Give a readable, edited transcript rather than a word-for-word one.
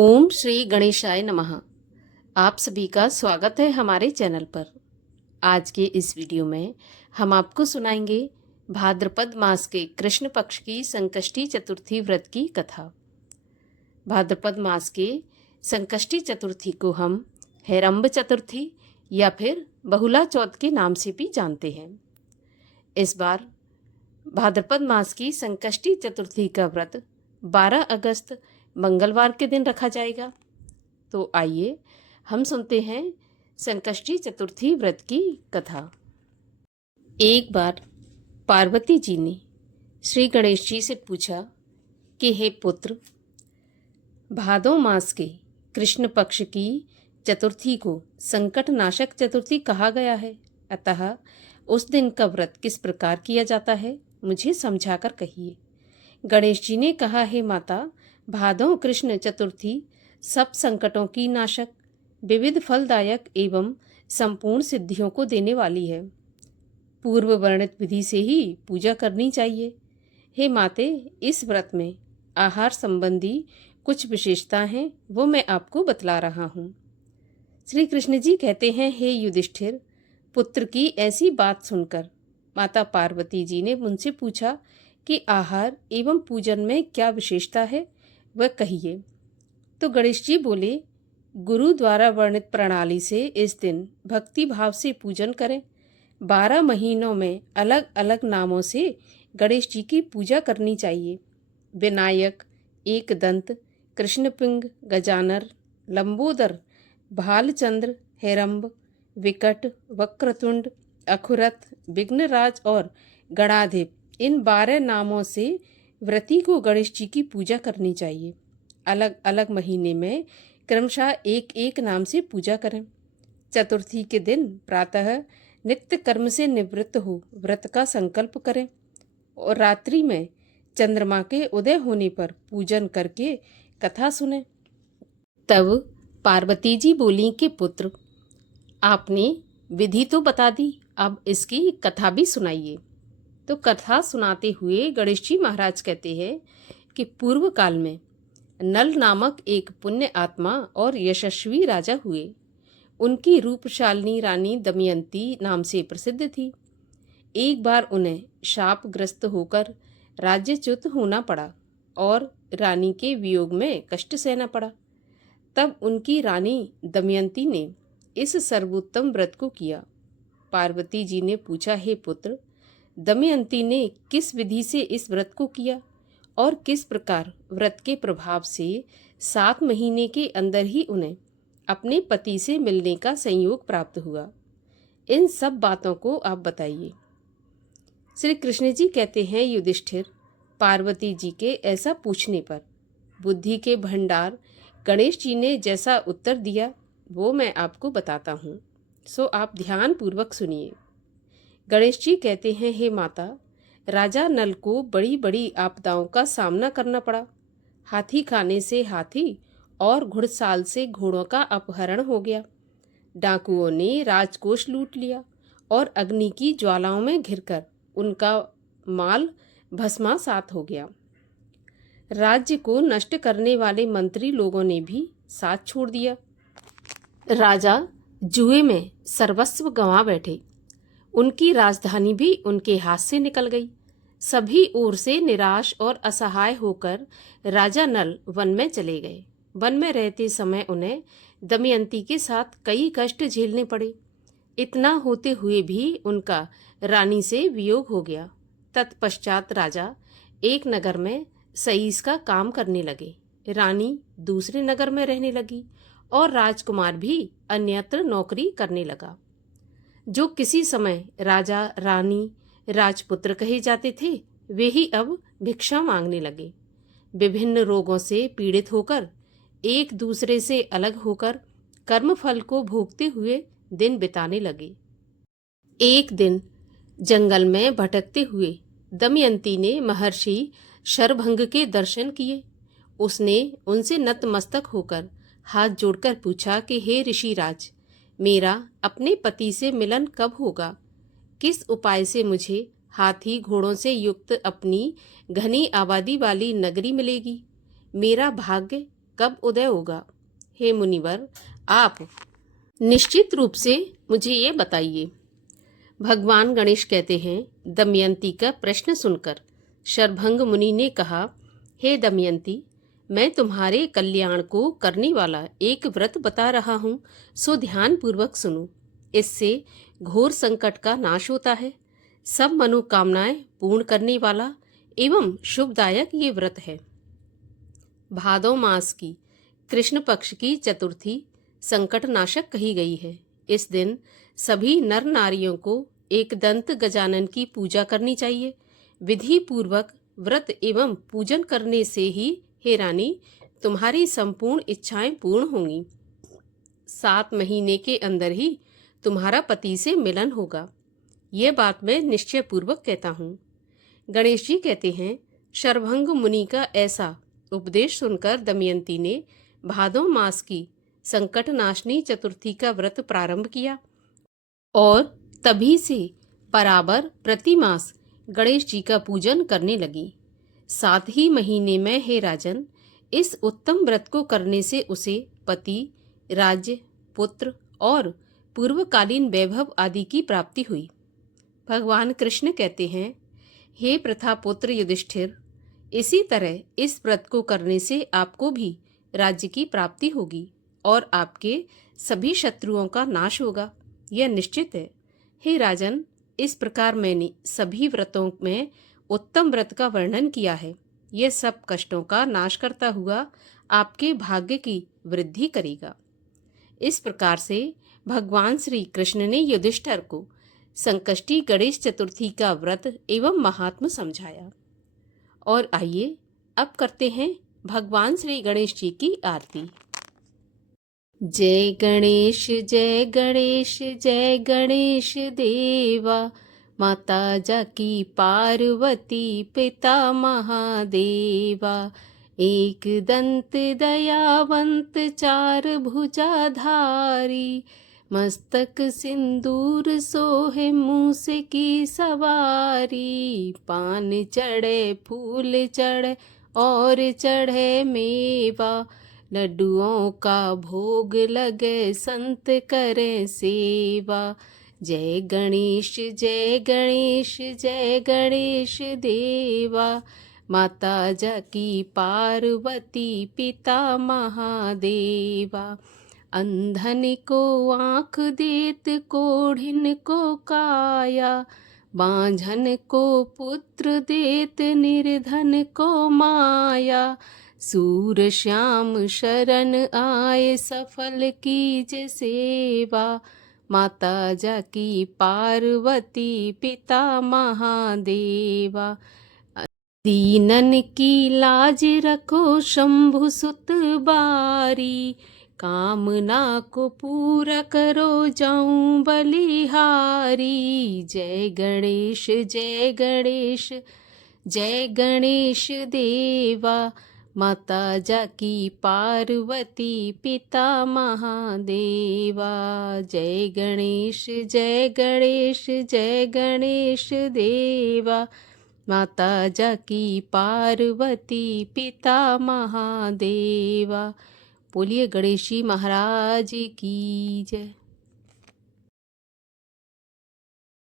ओम श्री गणेशाय नमः। आप सभी का स्वागत है हमारे चैनल पर। आज के इस वीडियो में हम आपको सुनाएंगे भाद्रपद मास के कृष्ण पक्ष की संकष्टी चतुर्थी व्रत की कथा। भाद्रपद मास के संकष्टी चतुर्थी को हम हेरंब चतुर्थी या फिर बहुला चौथ के नाम से भी जानते हैं। इस बार भाद्रपद मास की संकष्टी चतुर्थी का व्रत 12 अगस्त मंगलवार के दिन रखा जाएगा। तो आइए हम सुनते हैं संकष्टी चतुर्थी व्रत की कथा। एक बार पार्वती जी ने श्री गणेश जी से पूछा कि हे पुत्र, भादो मास के कृष्ण पक्ष की चतुर्थी को संकट नाशक चतुर्थी कहा गया है, अतः उस दिन का व्रत किस प्रकार किया जाता है, मुझे समझाकर कहिए। गणेश जी ने कहा, हे माता, भादो कृष्ण चतुर्थी सब संकटों की नाशक, विविध फलदायक एवं संपूर्ण सिद्धियों को देने वाली है। पूर्व वर्णित विधि से ही पूजा करनी चाहिए। हे माते, इस व्रत में आहार संबंधी कुछ विशेषता हैं, वो मैं आपको बतला रहा हूँ। श्री कृष्ण जी कहते हैं, हे युधिष्ठिर, पुत्र की ऐसी बात सुनकर माता पार्वती जी ने मुझसे पूछा कि आहार एवं पूजन में क्या विशेषता है, वह कहिए। तो गणेश जी बोले, गुरु द्वारा वर्णित प्रणाली से इस दिन भक्ति भाव से पूजन करें। 12 महीनों में अलग अलग नामों से गणेश जी की पूजा करनी चाहिए। विनायक, एकदंत, कृष्णपिंग, गजानर, लंबोदर, भालचंद्र, हेरंब, विकट, वक्रतुंड, अखुरथ, विघ्नराज और गणाधिप, इन 12 नामों से व्रती को गणेश जी की पूजा करनी चाहिए। अलग अलग महीने में क्रमशः एक एक नाम से पूजा करें। चतुर्थी के दिन प्रातः नित्य कर्म से निवृत्त हो व्रत का संकल्प करें और रात्रि में चंद्रमा के उदय होने पर पूजन करके कथा सुने। तब पार्वती जी बोली कि पुत्र, आपने विधि तो बता दी, अब इसकी कथा भी सुनाइए। तो कथा सुनाते हुए गणेश जी महाराज कहते हैं कि पूर्व काल में नल नामक एक पुण्य आत्मा और यशस्वी राजा हुए। उनकी रूपशालिनी रानी दमयंती नाम से प्रसिद्ध थी। एक बार उन्हें शापग्रस्त होकर राज्यच्युत होना पड़ा और रानी के वियोग में कष्ट सहना पड़ा। तब उनकी रानी दमयंती ने इस सर्वोत्तम व्रत को किया। पार्वती जी ने पूछा, हे पुत्र, दमयंती ने किस विधि से इस व्रत को किया और किस प्रकार व्रत के प्रभाव से 7 महीने के अंदर ही उन्हें अपने पति से मिलने का संयोग प्राप्त हुआ, इन सब बातों को आप बताइए। श्री कृष्ण जी कहते हैं, युधिष्ठिर, पार्वती जी के ऐसा पूछने पर बुद्धि के भंडार गणेश जी ने जैसा उत्तर दिया वो मैं आपको बताता हूँ, सो आप ध्यान पूर्वक सुनिए। गणेश जी कहते हैं, हे माता, राजा नल को बड़ी बड़ी आपदाओं का सामना करना पड़ा। हाथी खाने से हाथी और घुड़साल से घोड़ों का अपहरण हो गया। डाकुओं ने राजकोष लूट लिया और अग्नि की ज्वालाओं में घिरकर उनका माल भस्मासात हो गया। राज्य को नष्ट करने वाले मंत्री लोगों ने भी साथ छोड़ दिया। राजा जुए में सर्वस्व गंवा बैठे। उनकी राजधानी भी उनके हाथ से निकल गई। सभी ओर से निराश और असहाय होकर राजा नल वन में चले गए। वन में रहते समय उन्हें दमयंती के साथ कई कष्ट झेलने पड़े। इतना होते हुए भी उनका रानी से वियोग हो गया। तत्पश्चात राजा एक नगर में सईस का काम करने लगे, रानी दूसरे नगर में रहने लगी और राजकुमार भी अन्यत्र नौकरी करने लगा। जो किसी समय राजा, रानी, राजपुत्र कहे जाते थे, वे ही अब भिक्षा मांगने लगे। विभिन्न रोगों से पीड़ित होकर, एक दूसरे से अलग होकर कर्मफल को भोगते हुए दिन बिताने लगे। एक दिन जंगल में भटकते हुए दमयंती ने महर्षि शरभंग के दर्शन किए। उसने उनसे नतमस्तक होकर हाथ जोड़कर पूछा कि हे ऋषिराज, मेरा अपने पति से मिलन कब होगा? किस उपाय से मुझे हाथी घोड़ों से युक्त अपनी घनी आबादी वाली नगरी मिलेगी? मेरा भाग्य कब उदय होगा? हे मुनिवर, आप निश्चित रूप से मुझे ये बताइए। भगवान गणेश कहते हैं, दमयंती का प्रश्न सुनकर शरभंग मुनि ने कहा, हे दमयंती, मैं तुम्हारे कल्याण को करने वाला एक व्रत बता रहा हूँ, सो ध्यान पूर्वक सुनो। इससे घोर संकट का नाश होता है। सब मनोकामनाएं पूर्ण करने वाला एवं शुभदायक ये व्रत है। भादौ मास की कृष्ण पक्ष की चतुर्थी संकट नाशक कही गई है। इस दिन सभी नर नारियों को एक दंत गजानन की पूजा करनी चाहिए। विधि पूर्वक व्रत एवं पूजन करने से ही हे रानी, तुम्हारी संपूर्ण इच्छाएं पूर्ण होंगी। 7 महीने के अंदर ही तुम्हारा पति से मिलन होगा। ये बात मैं निश्चय पूर्वक कहता हूँ। गणेश जी कहते हैं, शरभंग मुनि का ऐसा उपदेश सुनकर दमयंती ने भादौ मास की संकटनाशनी चतुर्थी का व्रत प्रारंभ किया और तभी से बराबर प्रति मास गणेश जी का पूजन करने लगी। 7 ही महीने में हे राजन, इस उत्तम व्रत को करने से उसे पति, राज्य, पुत्र और पूर्वकालीन वैभव आदि की प्राप्ति हुई। भगवान कृष्ण कहते हैं, हे प्रथापुत्र युधिष्ठिर, इसी तरह इस व्रत को करने से आपको भी राज्य की प्राप्ति होगी और आपके सभी शत्रुओं का नाश होगा, यह निश्चित है। हे राजन, इस प्रकार मैंने सभी व्रतों में उत्तम व्रत का वर्णन किया है। यह सब कष्टों का नाश करता हुआ आपके भाग्य की वृद्धि करेगा। इस प्रकार से भगवान श्री कृष्ण ने युधिष्ठिर को संकष्टी गणेश चतुर्थी का व्रत एवं महात्म समझाया। और आइए अब करते हैं भगवान श्री गणेश जी की आरती। जय गणेश जय गणेश जय गणेश देवा, माता जाकी पार्वती पिता महादेवा। एक दंत दयावंत चार भुजाधारी, मस्तक सिंदूर सोहे मूस की सवारी। पान चढ़े फूल चढ़े और चढ़े मेवा, लड्डुओं का भोग लगे संत करें सेवा। जय गणेश जय गणेश जय गणेश देवा, माता जाकी पार्वती पिता महादेवा। अंधन को आँख देत कोढ़िन को काया, बांझन को पुत्र देत निर्धन को माया। सूर श्याम शरण आए सफल कीज सेवा, माता जाकी पार्वती पिता महादेवा। दीनन की लाज रखो शंभु सुत बारी, कामना को पूरा करो जाऊं बलिहारी। जय गणेश जय गणेश जय गणेश देवा, माता जाकी पार्वती पिता महादेवा। जय गणेश जय गणेश जय गणेश देवा, माता जाकी पार्वती पिता महादेवा। बोलिए गणेश जी महाराज की जय।